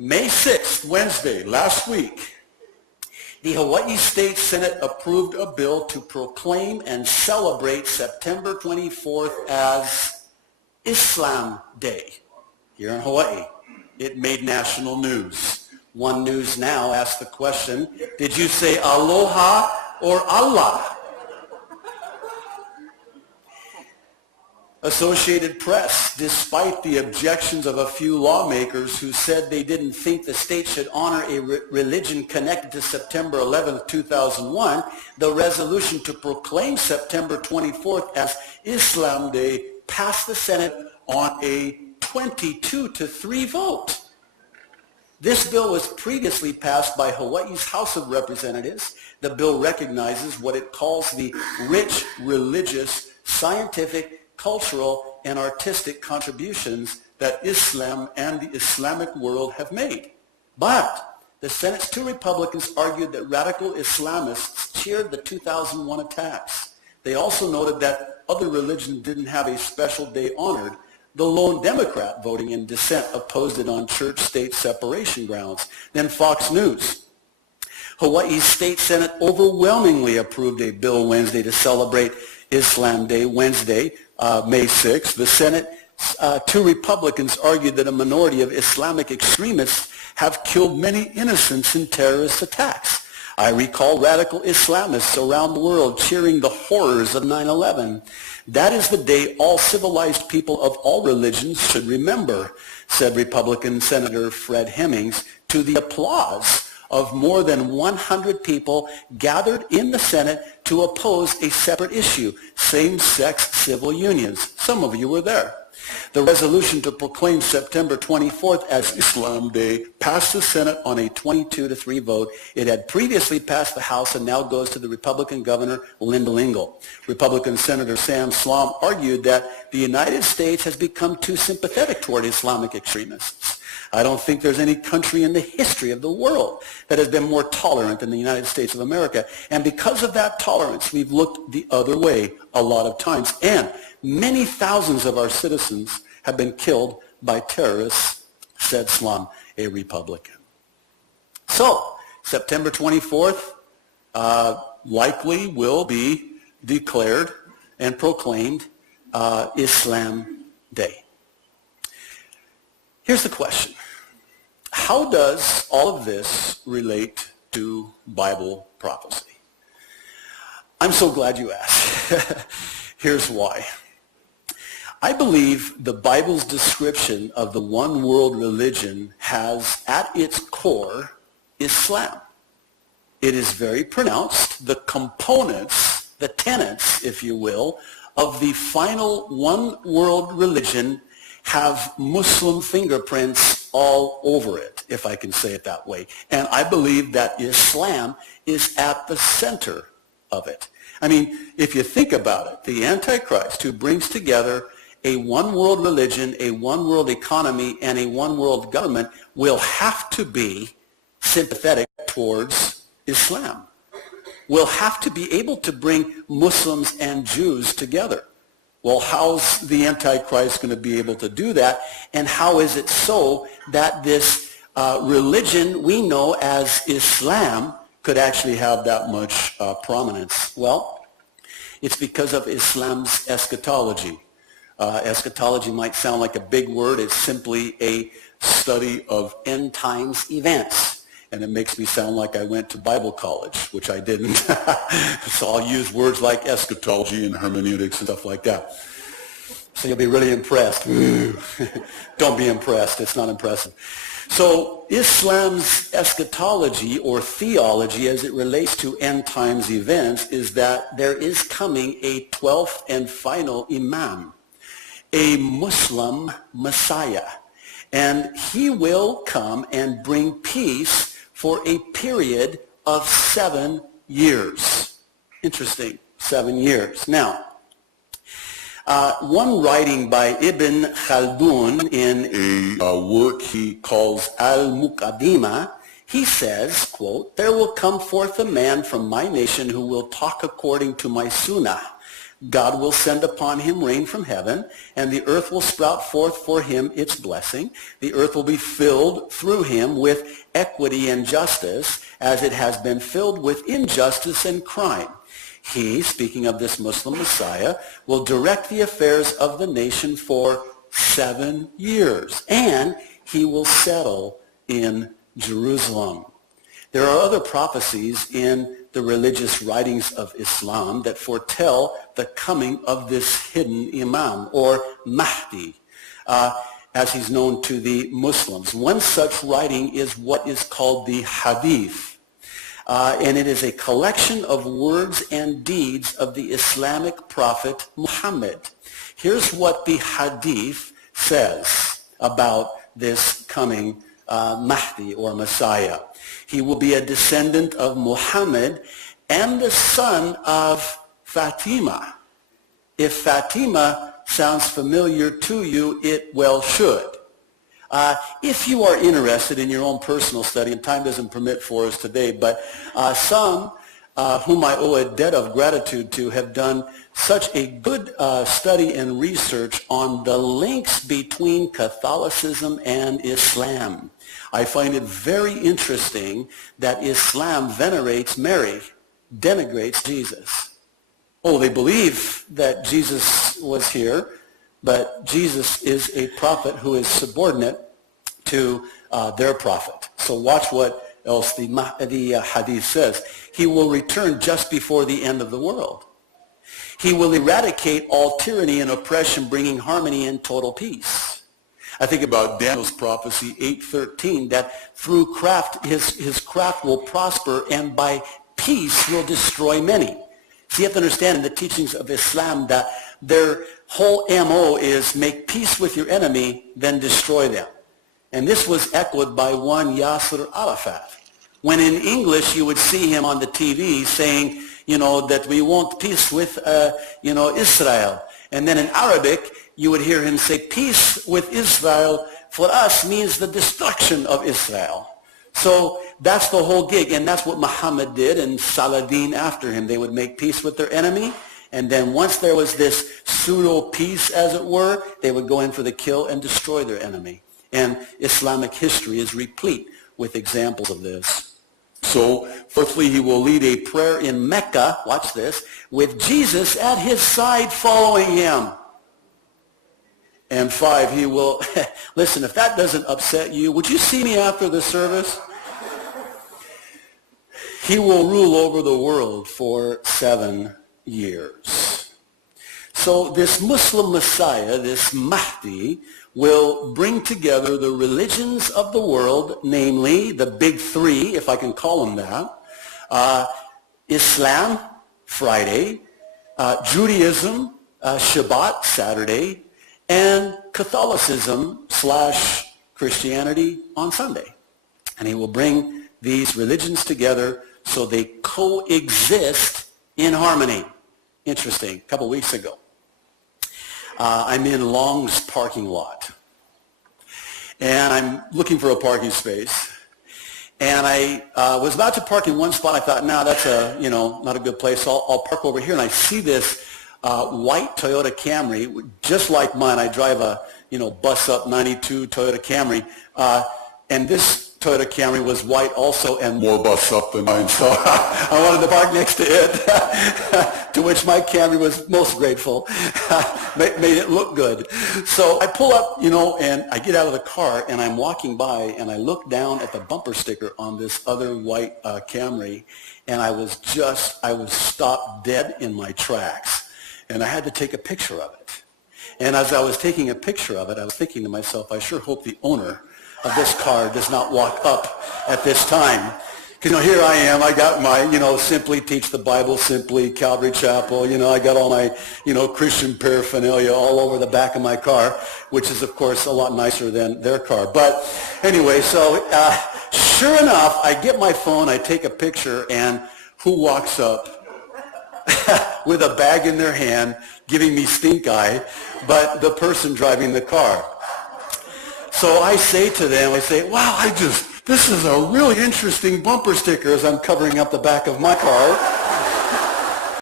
May 6th, Wednesday, last week, the Hawaii State Senate approved a bill to proclaim and celebrate September 24th as Islam Day here in Hawaii. It made national news. One News Now asked the question, did you say aloha or Allah? Associated Press, despite the objections of a few lawmakers who said they didn't think the state should honor a religion connected to September 11, 2001, the resolution to proclaim September 24th as Islam Day passed the Senate on a 22-3 vote. This bill was previously passed by Hawaii's House of Representatives. The bill recognizes what it calls the rich religious, scientific, cultural, and artistic contributions that Islam and the Islamic world have made. But the Senate's two Republicans argued that radical Islamists cheered the 2001 attacks. They also noted that other religions didn't have a special day honored. The lone Democrat voting in dissent opposed it on church-state separation grounds. Then Fox News. Hawaii's State Senate overwhelmingly approved a bill Wednesday to celebrate Islam Day, Wednesday, May 6th. The Senate, two Republicans argued that a minority of Islamic extremists have killed many innocents in terrorist attacks. I recall radical Islamists around the world cheering the horrors of 9/11. That is the day all civilized people of all religions should remember, said Republican Senator Fred Hemmings, to the applause of more than 100 people gathered in the Senate to oppose a separate issue, same-sex civil unions. Some of you were there. The resolution to proclaim September 24th as Islam Day passed the Senate on a 22-3 vote. It had previously passed the House and now goes to the Republican Governor Linda Lingle. Republican Senator Sam Slom argued that the United States has become too sympathetic toward Islamic extremists. I don't think there's any country in the history of the world that has been more tolerant than the United States of America. And because of that tolerance, we've looked the other way a lot of times. And many thousands of our citizens have been killed by terrorists, said Slum, a Republican. So, September 24th likely will be declared and proclaimed Islam Day. Here's the question. How does all of this relate to Bible prophecy? I'm so glad you asked. Here's why. I believe the Bible's description of the one world religion has at its core Islam. It is very pronounced. The components, the tenets, if you will, of the final one world religion have Muslim fingerprints all over it, if I can say it that way. And I believe that Islam is at the center of it. I mean, if you think about it, the Antichrist who brings together a one-world religion, a one-world economy, and a one-world government will have to be sympathetic towards Islam. Will have to be able to bring Muslims and Jews together. Well, how's the Antichrist going to be able to do that? And how is it so that this religion we know as Islam could actually have that much prominence? Well, it's because of Islam's eschatology. Eschatology might sound like a big word. It's simply a study of end times events. And it makes me sound like I went to Bible college, which I didn't. So I'll use words like eschatology and hermeneutics and stuff like that. So you'll be really impressed. Don't be impressed. It's not impressive. So Islam's eschatology or theology as it relates to end times events is that there is coming a 12th and final imam, a Muslim Messiah. And he will come and bring peace for a period of 7 years. Interesting, 7 years. Now, one writing by Ibn Khaldun in a work he calls Al-Muqaddimah, he says, quote, "There will come forth a man from my nation who will talk according to my sunnah. God will send upon him rain from heaven, and the earth will sprout forth for him its blessing. The earth will be filled through him with equity and justice, as it has been filled with injustice and crime. He, speaking of this Muslim Messiah, will direct the affairs of the nation for 7 years, and he will settle in Jerusalem. There are other prophecies in the religious writings of Islam that foretell the coming of this hidden Imam, or Mahdi, as he's known to the Muslims. One such writing is what is called the Hadith, and it is a collection of words and deeds of the Islamic prophet Muhammad. Here's what the Hadith says about this coming Mahdi, or Messiah. He will be a descendant of Muhammad and the son of Fatima. If Fatima sounds familiar to you, it well should. If you are interested in your own personal study, and time doesn't permit for us today, but some whom I owe a debt of gratitude to have done such a good study and research on the links between Catholicism and Islam. I find it very interesting that Islam venerates Mary, denigrates Jesus. Oh, they believe that Jesus was here, but Jesus is a prophet who is subordinate to their prophet. So watch what else the Hadith says. He will return just before the end of the world. He will eradicate all tyranny and oppression, bringing harmony and total peace. I think about Daniel's prophecy 8:13, that through craft, his craft will prosper, and by peace will destroy many. So you have to understand in the teachings of Islam that their whole MO is make peace with your enemy, then destroy them. And this was echoed by one Yasser Arafat. When in English you would see him on the TV saying, that we want peace with, Israel. And then in Arabic, you would hear him say, peace with Israel for us means the destruction of Israel. So that's the whole gig, and that's what Muhammad did, and Saladin after him. They would make peace with their enemy, and then once there was this pseudo-peace, as it were, they would go in for the kill and destroy their enemy. And Islamic history is replete with examples of this. So, fourthly, he will lead a prayer in Mecca, watch this, with Jesus at his side following him. And 5, he will, listen, if that doesn't upset you, would you see me after the service? He will rule over the world for 7 years. So this Muslim Messiah, this Mahdi, will bring together the religions of the world, namely the big three, if I can call them that, Islam, Friday, Judaism, Shabbat, Saturday, and Catholicism / Christianity on Sunday. And he will bring these religions together so they coexist in harmony. Interesting. A couple weeks ago, I'm in Long's parking lot, and I'm looking for a parking space. And I was about to park in one spot. I thought, no, that's not a good place. So I'll park over here. And I see this white Toyota Camry, just like mine. I drive a bus up 92 Toyota Camry, and this Toyota Camry was white also, and more bus up than mine. So I wanted to park next to it, to which my Camry was most grateful. Made it look good. So I pull up, and I get out of the car, and I'm walking by, and I look down at the bumper sticker on this other white Camry, and I was stopped dead in my tracks, and I had to take a picture of it. And as I was taking a picture of it, I was thinking to myself, I sure hope the owner of this car does not walk up at this time. Because, here I am, I got my, Simply Teach the Bible, Simply, Calvary Chapel, I got all my, Christian paraphernalia all over the back of my car, which is, of course, a lot nicer than their car. But anyway, so sure enough, I get my phone, I take a picture, and who walks up with a bag in their hand, giving me stink eye, but the person driving the car. So I say to them, wow, this is a really interesting bumper sticker, as I'm covering up the back of my car.